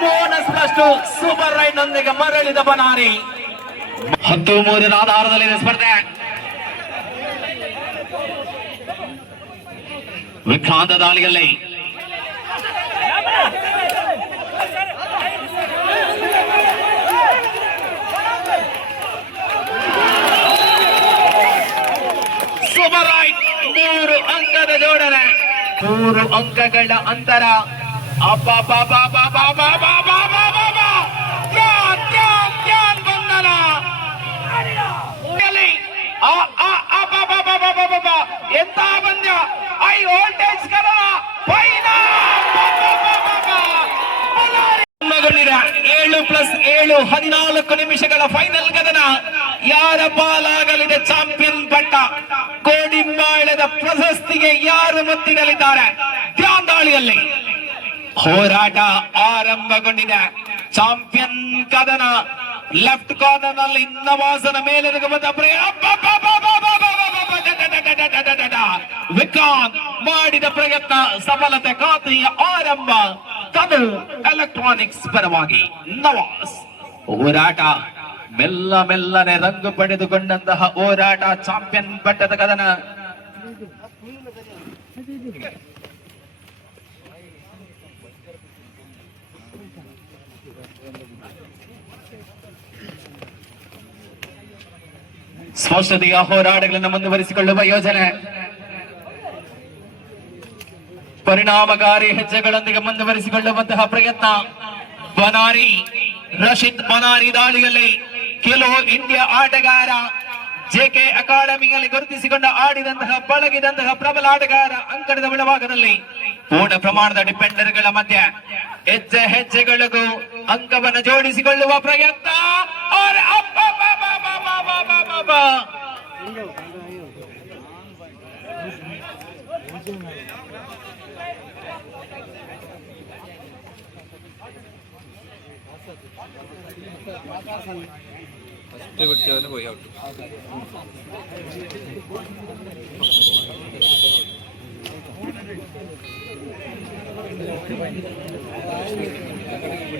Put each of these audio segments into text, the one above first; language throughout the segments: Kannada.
ಬೋನಸ್ ಪ್ಲಸ್ ಸೂಪರ್ ರೈಡ್ ನೊಂದಿಗೆ ಮರಳಿದ ಬನಾರಿ 13 ಆಧಾರದಲ್ಲಿದೆ ಸ್ಪರ್ಧೆ. ವಿಕ್ರಾಂತ ದಾಳಿಯಲ್ಲಿ ಸೂಪರ್ ರೈಡ್ 3 ಅಂಕದ ಜೋಡಣೆ, 3 ಅಂಕಗಳ ಅಂತರ. ಎಂತ ಪಂದ್ಯ! ಐ ವೋಲ್ಟೇಜ್ ಕದನ ಮಗೊಂಡಿದೆ. 7+7 14 ನಿಮಿಷಗಳ ಫೈನಲ್ ಕದನ. ಯಾರ ಪಾಲಾಗಲಿದೆ ಚಾಂಪಿಯನ್ ಪಟ್ಟ? ಕೋಡಿಂಬಾಳದ ಪ್ರಶಸ್ತಿಗೆ ಯಾರು ಮುತ್ತಿಡಲಿದ್ದಾರೆ? ದಾಳಿಯಲ್ಲಿ ಹೋರಾಟ ಆರಂಭಗೊಂಡಿದೆ. ಚಾಂಪಿಯನ್ ಕದನ. ಲೆಫ್ಟ್ ಕಾರ್ನರ್ ನಲ್ಲಿ ನವಾಜನ ಮೇಲೆ ವಿಕ್ರಾಂತ್ ಮಾಡಿದ ಪ್ರಯತ್ನ ಸಫಲತೆ ಖಾತೆಯ ಆರಂಭ. ಕದು ಎಲೆಕ್ಟ್ರಾನಿಕ್ಸ್ ಪರವಾಗಿ ನವಾಜ್. ಹೋರಾಟ ಮೆಲ್ಲ ಮೆಲ್ಲನೆ ರಂಗು ಪಡೆದುಕೊಂಡಂತಹ ಹೋರಾಟ. ಚಾಂಪಿಯನ್ ಪಟ್ಟದ ಕದನ. ಸ್ಪಷ್ಟತೆಯ ಹೋರಾಟಗಳನ್ನು ಮುಂದುವರಿಸಿಕೊಳ್ಳುವ ಯೋಜನೆ. ಪರಿಣಾಮಕಾರಿ ಹೆಜ್ಜೆಗಳೊಂದಿಗೆ ಮುಂದುವರಿಸಿಕೊಳ್ಳುವಂತಹ ಪ್ರಯತ್ನ. ಬನಾರಿ ರಶೀದ್ ಬನಾರಿ ದಾಳಿಯಲ್ಲಿ ಖೇಲೋ ಇಂಡಿಯಾ ಆಟಗಾರ, ಜೆಕೆ ಅಕಾಡೆಮಿಯಲ್ಲಿ ಗುರುತಿಸಿಕೊಂಡ ಆಡಿದಂತಹ ಪಳಗಿದಂತಹ ಪ್ರಬಲ ಆಟಗಾರ. ಅಂಕಣದ ಒಳಭಾಗದಲ್ಲಿ ಪೂರ್ಣ ಪ್ರಮಾಣದ ಡಿಪೆಂಡರ್ಗಳ ಮಧ್ಯೆ ಹೆಜ್ಜೆಗಳಿಗೂ ಅಂಕವನ್ನು ಜೋಡಿಸಿಕೊಳ್ಳುವ ಪ್ರಯತ್ನ. പോയി ഔട്ട്.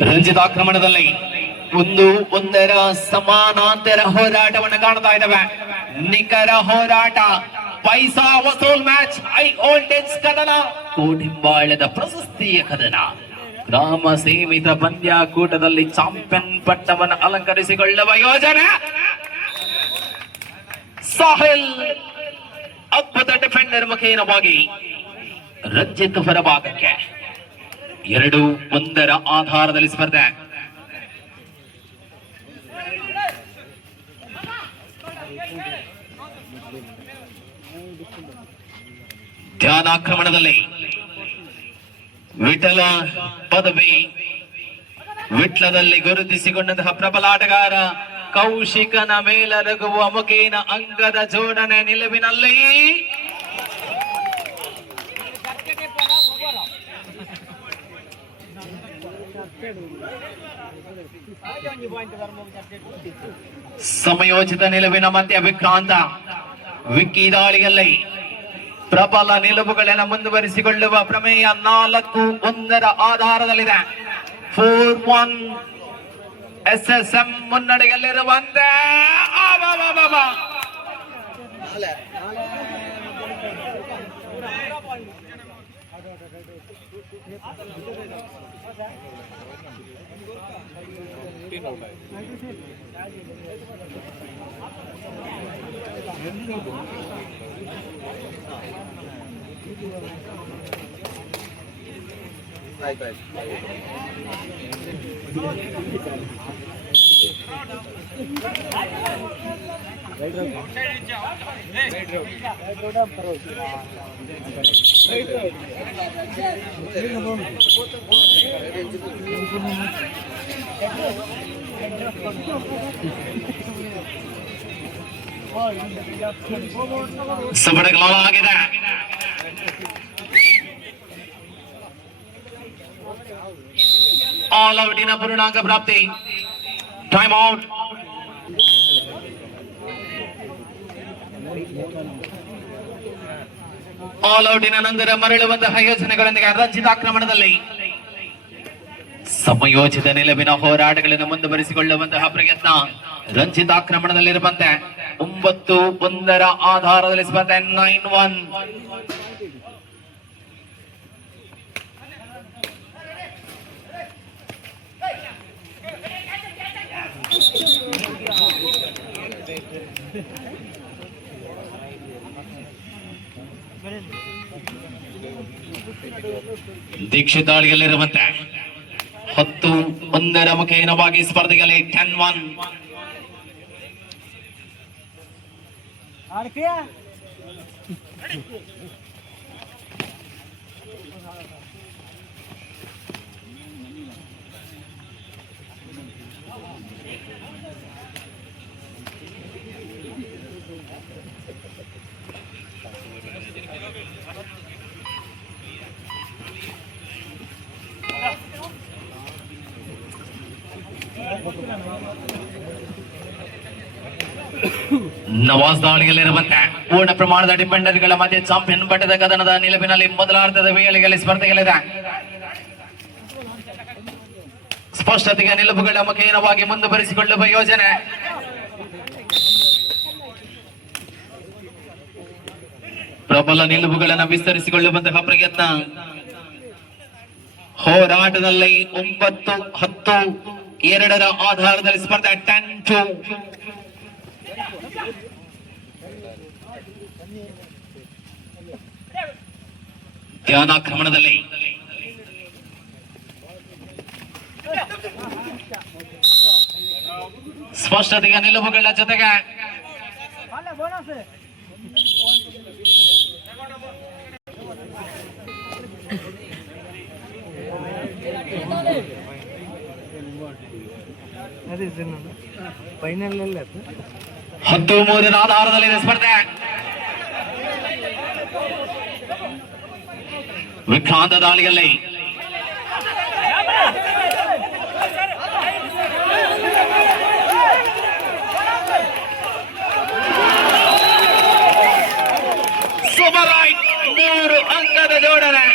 ರಂಜಿತ್ ಆಕ್ರಮಣದಲ್ಲಿ ಒಂದರ ಸಮಾನಾಂತರ ಹೋರಾಟವನ್ನು ಕಾಣ್ತಾ ಇದ್ದಾವೆ. ನಿಖರ ಹೋರಾಟ, ಪೈಸಾ ವಸೂಲ್ ಮ್ಯಾಚ್. ಹೈ ವೋಲ್ಟೇಜ್ ಕದನ, ಕೋಡಿಂಬಾಳದ ಪ್ರಶಸ್ತಿಯ ಕದನ. ಗ್ರಾಮ ಸೀಮಿತ ಪಂದ್ಯಾಕೂಟದಲ್ಲಿ ಚಾಂಪಿಯನ್ ಪಟ್ಟವನ್ನು ಅಲಂಕರಿಸಿಕೊಳ್ಳುವ ಯೋಜನೆ. ಸಾಹಿಲ್ ಅದ್ಭುತ ಡಿಫೆಂಡರ್ ಮುಖೇನವಾಗಿ ರಂಜಿತ್ ಹೊರಭಾಗಕ್ಕೆ. 2-1 ಆಧಾರದಲ್ಲಿ ಸ್ಪರ್ಧೆ. ಧ್ಯಾನಾಕ್ರಮಣದಲ್ಲಿ ವಿಠಲ ಪದವಿ. ವಿಟ್ಲದಲ್ಲಿ ಗುರುತಿಸಿಕೊಂಡಂತಹ ಪ್ರಬಲ ಆಟಗಾರ ಕೌಶಿಕನ ಮೇಲರಗುವ ಮುಖೇನ ಅಂಗದ ಜೋಡಣೆ ನಿಲುವಿನಲ್ಲಿ. ಸಮಯೋಚಿತ ನಿಲುವಿನ ಮಧ್ಯ ವಿಕ್ರಾಂತ. ವಿಕ್ಕಿ ದಾಳಿಯಲ್ಲಿ ಪ್ರಬಲ ನಿಲುವುಗಳನ್ನು ಮುಂದುವರಿಸಿಕೊಳ್ಳುವ ಪ್ರಮೇಯ. 4-1 ಆಧಾರದಲ್ಲಿದೆ. 4-1 SSM ಮುನ್ನಡೆಯಲ್ಲಿರುವಂತೆ. ಸಬಡಗಳಾಗಿದೆ. ಆಲ್ ಔಟಿನ ಪೂರ್ಣಾಂಕ ಪ್ರಾಪ್ತಿ. Time out. ಆಲ್ ಔಟಿನ ನಂತರ ಮರಳುವಂತಹ ಯೋಜನೆಗಳೊಂದಿಗೆ ರಂಜಿತ ಆಕ್ರಮಣದಲ್ಲಿ ಸಮಯೋಚಿತ ನಿಲುವಿನ ಹೋರಾಟಗಳನ್ನು ಮುಂದುವರಿಸಿಕೊಳ್ಳುವಂತಹ ಪ್ರಯತ್ನ. ರಂಜಿತ ಆಕ್ರಮಣದಲ್ಲಿರುವಂತೆ 9-1 ಆಧಾರದಲ್ಲಿ ಸ್ಪರ್ಧೆ 9-1. ದೀಕ್ಷಿತ್ ದಾಳಿಯಲ್ಲಿರುವಂತೆ 10-1 ಮುಖೇನವಾಗಿ ಸ್ಪರ್ಧೆಯಲ್ಲಿ 10-1. ನವಾಜ್ ದಾಳಿಯಲ್ಲಿರುವಂತೆ ಪೂರ್ಣ ಪ್ರಮಾಣದ ಡಿಪೆಂಡರ್ಗಳ ಮಧ್ಯೆ ಚಾಂಪಿಯನ್ ಪಟ್ಟದ ಕದನದ ನಿಲುವಿನಲ್ಲಿ ಮೊದಲಾರ್ಧದ ವೇಳೆಯಲ್ಲಿ ಸ್ಪರ್ಧೆಗಳಿದೆ. ಸ್ಪಷ್ಟತೆಯ ನಿಲುವುಗಳ ಮುಖೇನವಾಗಿ ಮುಂದುವರಿಸಿಕೊಳ್ಳುವ ಯೋಜನೆ. ಪ್ರಬಲ ನಿಲುವುಗಳನ್ನು ವಿಸ್ತರಿಸಿಕೊಳ್ಳುವಂತಹ ಪ್ರಯತ್ನ. ಹೋರಾಟದಲ್ಲಿ 9-10-2 ಆಧಾರದಲ್ಲಿ ಸ್ಪರ್ಧೆ 10-2. ಧ್ಯಾನಾಕ್ರಮಣದಲ್ಲಿ ಸ್ಪಷ್ಟತೆಯ ನಿಲುವುಗಳ ಜೊತೆಗೆ ಫೈನಲ್ 13 ಆಧಾರದಲ್ಲಿ ಸ್ಪರ್ಧೆ. ವಿಕ್ರಾಂತ ದಾಳಿಯಲ್ಲಿ ಸುಮರಾಯ್ 3 ಅಂಕದ ಜೋಡಣೆ.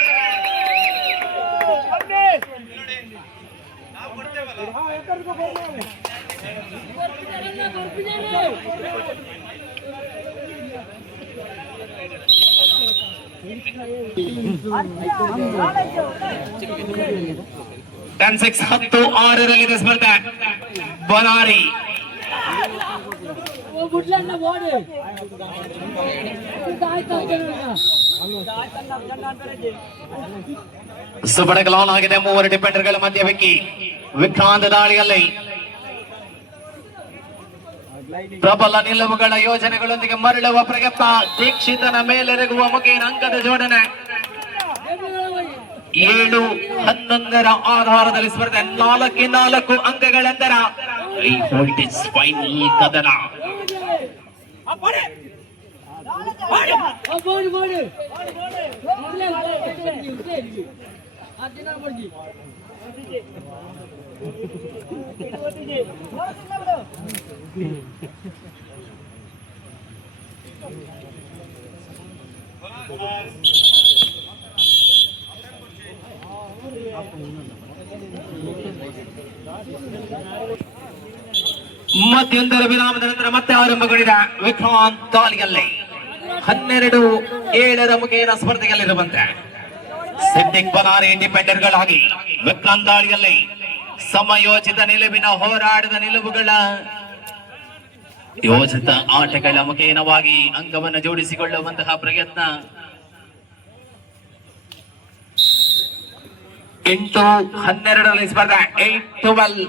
ಟೆನ್ 10-6 ಸ್ಪರ್ಧೆ. ಬನಾರಿ ಸುಬಡಕ ಲಾನ್ ಆಗಿದೆ. 3 ಡಿಫೆಂಡರ್ಗಳ ಮಧ್ಯೆ ವಿಕ್ರಾಂತ ದಾಳಿಯಲ್ಲಿ ಪ್ರಬಲ ನಿಲುವುಗಳ ಯೋಜನೆಗಳೊಂದಿಗೆ ಮರಳುವ ಪ್ರಯತ್ನ. ದೀಕ್ಷಿತನ ಮೇಲೆರಗುವ ಮುಖೇನ ಅಂಕದ ಜೋಡಣೆ. 7-11 ಆಧಾರದಲ್ಲಿ ಸ್ಪರ್ಧೆ. 4 ಅಂಕಗಳಂತರ ವೋಲ್ಟೇಜ್ ಫೈನಲ್ ಕದನ. ಮಧ್ಯಂತರ ವಿರಾಮದ ನಂತರ ಮತ್ತೆ ಆರಂಭಗೊಂಡಿದೆ ವಿಕ್ರಾಂತ್ ದಾಳಿಯಲ್ಲಿ. 12-7 ಮುಖೇನ ಸ್ಪರ್ಧೆಯಲ್ಲಿರುವಂತೆ ಸಿದ್ದಿಕ್ ಬನಾರಿ ಡಿಫೆಂಡರ್ಗಳಾಗಿ ವಿಕ್ರಾಂತ್ ದಾಳಿಯಲ್ಲಿ ಸಮಯೋಚಿತ ನಿಲುವಿನ ಹೋರಾಟದ ನಿಲುವುಗಳ ಯೋಜಿತ ಆಟಗಳ ಮುಖೇನವಾಗಿ ಅಂಕವನ್ನು ಜೋಡಿಸಿಕೊಳ್ಳುವಂತಹ ಪ್ರಯತ್ನ. 8-12 ಸ್ಪರ್ಧೆ. 8-12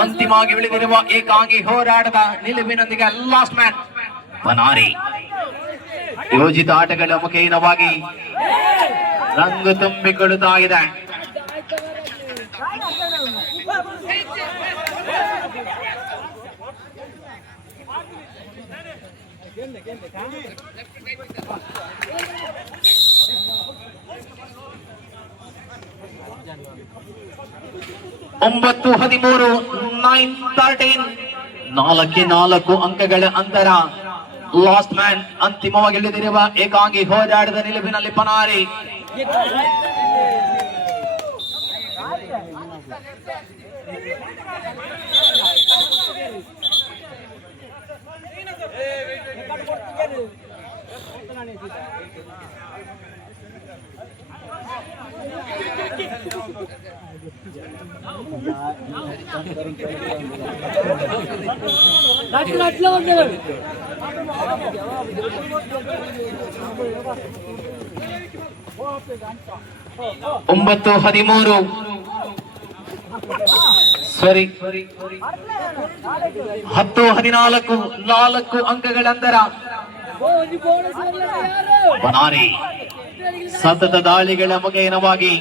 ಅಂತಿಮವಾಗಿ ಉಳಿದಿರುವ ಏಕಾಂಗಿ ಹೋರಾಟದ ನಿಲುವಿನೊಂದಿಗೆ ಲಾಸ್ಟ್ ಮ್ಯಾನ್ ಬನಾರಿ ಯೋಜಿತ ಆಟಗಳ ಮುಖೇನವಾಗಿ ರಂಗು ತುಂಬಿಕೊಳ್ಳುತ್ತಾ ಇದೆ. ಒಂಬತ್ತು 13 9-13 4 ಅಂಕಗಳ ಅಂತರ. ಲಾಸ್ಟ್ ಮ್ಯಾನ್ ಅಂತಿಮವಾಗಿ ಇಳಿದಿರುವ ಏಕಾಂಗಿ ಹೋರಾಟದ ನಿಲುವಿನಲ್ಲಿ ಪನಾರಿ. ಒಂಬತ್ತು 13 ಸಾರಿ 10-14 4 ಅಂಕಗಳ ಅಂತರ. ಬನಾರಿ ಸತತ ದಾಳಿಗಳ ಮುಖೇನವಾಗಿ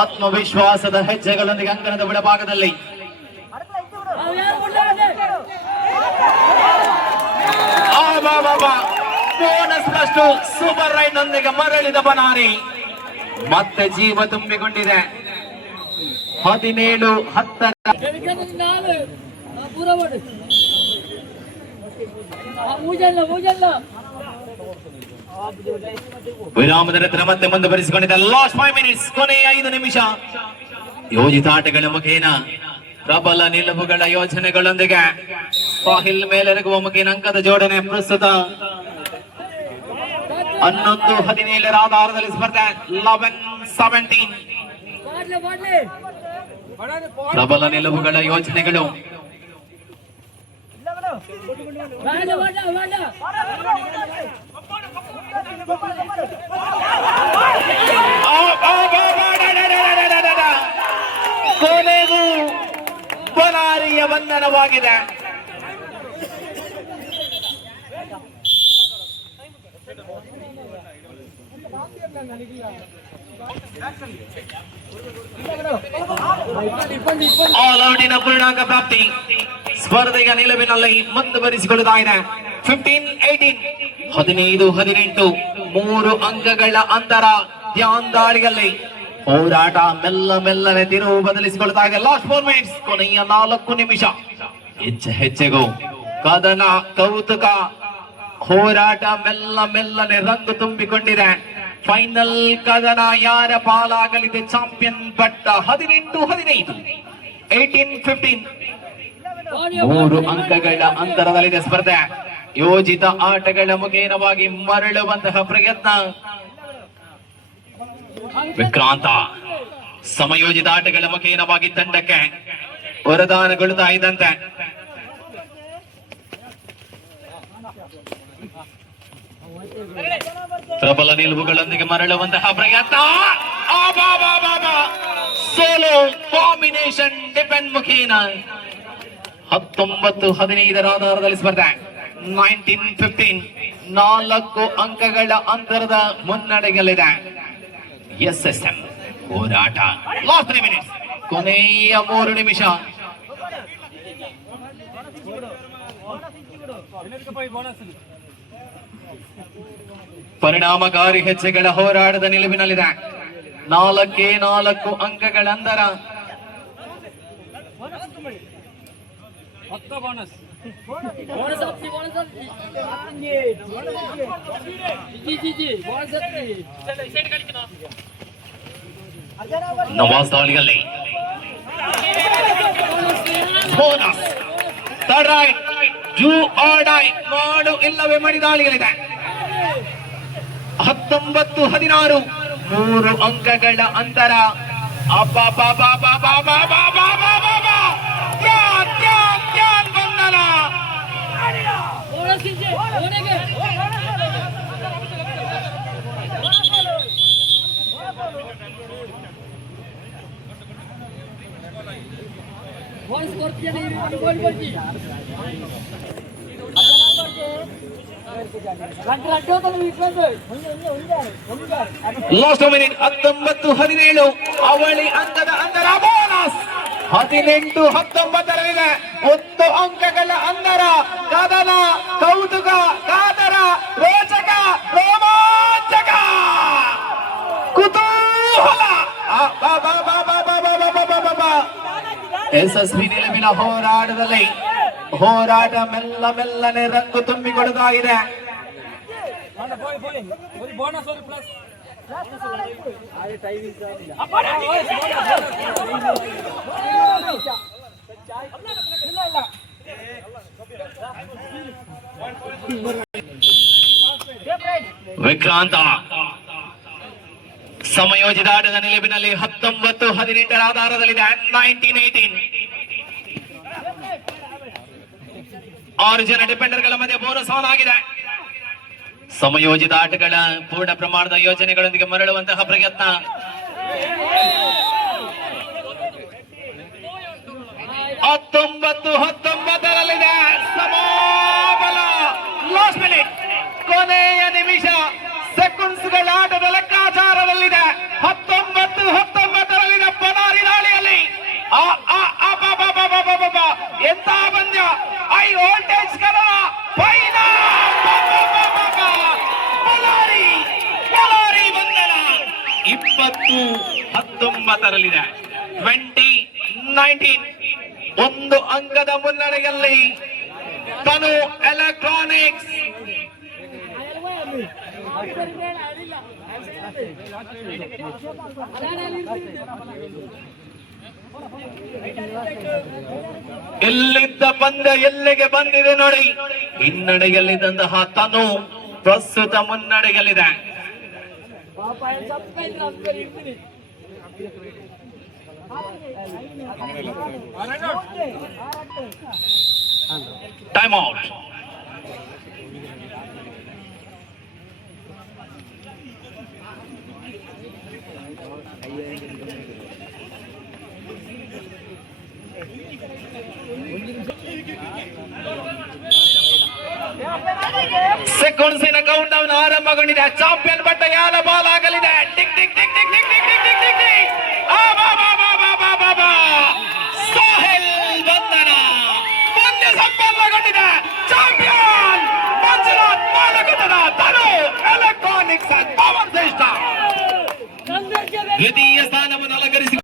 ಆತ್ಮವಿಶ್ವಾಸದ ಹೆಜ್ಜೆಗಳೊಂದಿಗೆ ಅಂಕಣದ ಬಲಭಾಗದಲ್ಲಿ ಬೋನಸ್ ಅಷ್ಟು ಸೂಪರ್ ರೈಡ್ ನೊಂದಿಗೆ ಮರಳಿದ ಬನಾರಿ ಮತ್ತೆ ಜೀವ ತುಂಬಿಕೊಂಡಿದೆ. 17-10 ವಿರಾಮದ ನಂತರ ಮತ್ತೆ ಮುಂದುವರಿಸಿಕೊಂಡಿದೆ. ಲಾಸ್ಟ್ 5 ಮಿನಿಟ್ಸ್, ಕೊನೆಯ 5 ನಿಮಿಷ. ಯೋಜಿತ ಆಟಗಳ ಮುಖೇನ ಪ್ರಬಲ ನಿಲುವುಗಳ ಯೋಜನೆಗಳೊಂದಿಗೆ ಸಾಹಿಲ್ ಮೇಲೆರಗುವ ಮುಖೇನ ಅಂಕದ ಜೋಡಣೆ ಪ್ರಸ್ತುತ 11-17 ಆಧಾರದಲ್ಲಿ ಸ್ಪರ್ಧೆ 11-17. ಪ್ರಬಲ ನಿಲುವುಗಳ ಯೋಜನೆಗಳು ಕೊನೆಗೂ ಬನಾರಿಯ ಬಂಧನವಾಗಿದೆ. ಆಲ್ ಔಟಿನ ಪೂರ್ಣಾಂಕ ಪ್ರಾಪ್ತಿ ಸ್ಪರ್ಧೆಯ ನಿಲುವಿನಲ್ಲಿ ಮುಂದುವರಿಸಿಕೊಳ್ಳುತ್ತಾ ಇದೆ. 15-18 15-18 3 ಅಂಕಗಳ ಅಂತರ. ಧ್ಯಾನ್ ದಾಳಿಯಲ್ಲಿ ಹೋರಾಟ ಮೆಲ್ಲನೆ ತಿರುವು ಬದಲಿಸಿಕೊಳ್ತಾ ಇದೆ. ಲಾಸ್ಟ್ 4 ಮಿನಿಟ್ಸ್, ಕೊನೆಯ 4 ನಿಮಿಷ. ಹೆಜ್ಜೆಗೂ ಕದನ, ಕೌತುಕ, ಹೋರಾಟ ಮೆಲ್ಲನೆ ರಂಗು ತುಂಬಿಕೊಂಡಿದೆ. ಫೈನಲ್ ಕದನ ಯಾರ ಪಾಲಾಗಲಿದೆ? ಚಾಂಪಿಯನ್ ಪಟ್ಟ 18-15 18-15 3 ಅಂಕಗಳ ಅಂತರದಲ್ಲಿದೆ ಸ್ಪರ್ಧೆ. ಯೋಜಿತ ಆಟಗಳ ಮುಖೇನವಾಗಿ ಮರಳುವಂತಹ ಪ್ರಯತ್ನ. ವಿಕ್ರಾಂತ ಸಮಯೋಜಿತ ಆಟಗಳ ಮುಖೇನವಾಗಿ ತಂಡಕ್ಕೆ ವರದಾನಗೊಳ್ಳುತ್ತಾ ಇದ್ದಂತೆ ಪ್ರಬಲ ನಿಲುವುಗಳೊಂದಿಗೆ ಮರಳುವಂತಹ ಪ್ರಯತ್ನ. ಸೋಲೋ ಕಾಂಬಿನೇಷನ್ ಡಿಪೆಂಡ್ ಮುಖೇನ 19-15 ಆಧಾರದಲ್ಲಿ ಸ್ಪರ್ಧೆ 19-15 4 ಅಂಕಗಳ ಅಂತರದ ಮುನ್ನಡೆಯಲ್ಲಿದೆ. SSM ಹೋರಾಟ. ಲಾಸ್ಟ್ 3 ಮಿನಿಟ್ಸ್, ಕೊನೆಯ 3 ನಿಮಿಷ. ಪರಿಣಾಮಕಾರಿ ಹೆಜ್ಜೆಗಳ ಹೋರಾಟದ ನಿಲುವಿನಲ್ಲಿದೆ. 4 ಅಂಕಗಳ ಅಂತರ. ನವಾಜ್ ದಾಳಿಯಲ್ಲಿ bonus third right do or die ಮಾಡು ಇಲ್ಲವೇ ಮಡಿ ದಾಳಿಗಳಿದೆ. 19-16 3 ಅಂಕಗಳ ಅಂತರ. ಬಂಧನ. ಲಾಸ್ಟ್ ಮಿನಿಟ್ 19-17 ಅವಳಿ ಅಂಕದ ಅಂತರ. ಬೋನಸ್ 18-19 1 ಅಂಕಗಳ ಅಂತರ. ಕದನ, ಕೌತುಕ, ಕಾತರ, ರೋಚಕ, ರೋಮಾಂಚಕ, ಕುತೂಹಲ. ಯಶಸ್ವಿ ನಿಲುವಿನ ಹೋರಾಟದಲ್ಲಿ ಹೋರಾಟ ಮೆಲ್ಲ ಮೆಲ್ಲನೆ ರಂಗು ತುಂಬಿಕೊಡ್ತಾ ಇದೆ. ವಿಕ್ರಾಂತ ಸಮಯೋಚಿತ ಆಟದ ನಿಲುವಿನಲ್ಲಿ 19-18 ಆಧಾರದಲ್ಲಿದೆ. 19-18 6 ಜನ ಡಿಫೆಂಡರ್ಗಳ ಮಧ್ಯೆ ಬೋನಸ್ ಆನ್ ಆಗಿದೆ. ಸಮಯೋಚಿತ ಆಟಗಳ ಪೂರ್ಣ ಪ್ರಮಾಣದ ಯೋಜನೆಗಳೊಂದಿಗೆ ಮರಳುವಂತಹ ಪ್ರಯತ್ನ. 19-19 ಸಮಬಲ. ಲಾಸ್ಟ್ ಮಿನಿಟ್, ಕೊನೆಯ ನಿಮಿಷ ಸೆಕೆಂಡ್ಸ್ಗಳ ಆಟದ ಲೆಕ್ಕಾಚಾರದಲ್ಲಿದೆ. 19-19 ಬನಾರಿ ದಾಳಿಯಲ್ಲಿ ಎಂತ ಪಂದ್ಯ! ಹೈ ವೋಲ್ಟೇಜ್ ಕದನ ಫೈನಲ್. ಬಳ್ಳಾರಿ ಬಂಧನ 20-19 20-19 ಒಂದು ಅಂಕದ ಮುನ್ನಡೆಯಲ್ಲಿ ತನು ಎಲೆಕ್ಟ್ರಾನಿಕ್ಸ್. ಎಲ್ಲಿದ್ದ ಪಂದ್ಯ ಎಲ್ಲಿಗೆ ಬಂದಿದೆ ನೋಡಿ. ಹಿನ್ನಡೆಯಲ್ಲಿದ್ದಂತಹ ತನು ಪ್ರಸ್ತುತ ಮುನ್ನಡೆಯಲ್ಲಿದೆ. Time out. ಸೆಕೆಂಡ್ಸಿನ ಕೌಂಟ್ ಡೌನ್ ಆರಂಭಗೊಂಡಿದೆ. ಚಾಂಪಿಯನ್ ಬಟ್ಟ ಯಾರ ಬಾಲ್ ಆಗಲಿದೆ. Tick tick tick tick tick tick tick tick tick tick. Sahil ಬಂಧನ ಪಂದ್ಯ ಸಂಪನ್ನಗೊಂಡಿದೆ. ಚಾಂಪಿಯನ್ ಮಂಜುನಾಥ್ ಮಾಲಕತನ ತನು ಎಲೆಕ್ಟ್ರಾನಿಕ್ಸ್ ಪವರ್ ಶ್ರೇಷ್ಠ ದ್ವಿತೀಯ ಸ್ಥಾನವನ್ನು ಅಲಂಕರಿಸಿ